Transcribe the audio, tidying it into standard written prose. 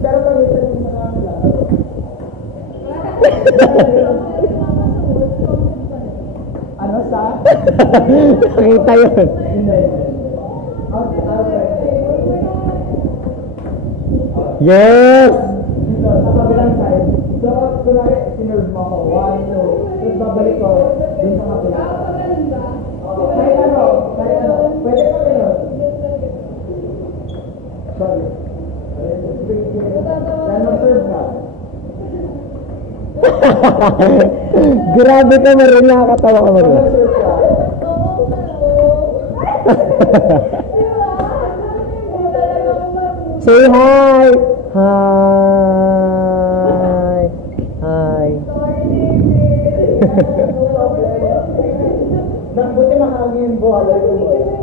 Pero pag-isa yung mga ano sa? Nakita yun. Yes! Dito, sa kabilang side. So, kunwari, sinerve mo ako. 1, 2. Tapos babalik ko dun sa kabilang. Kahit ano. Pwede pa gano'n. Sorry. Yan mag-serve ka. Grabe ka Marin, nakakatawa ka Marin. Mag-serve ka. Say hi! Hi! Hi! Nang buti makangin po, alay ko mo.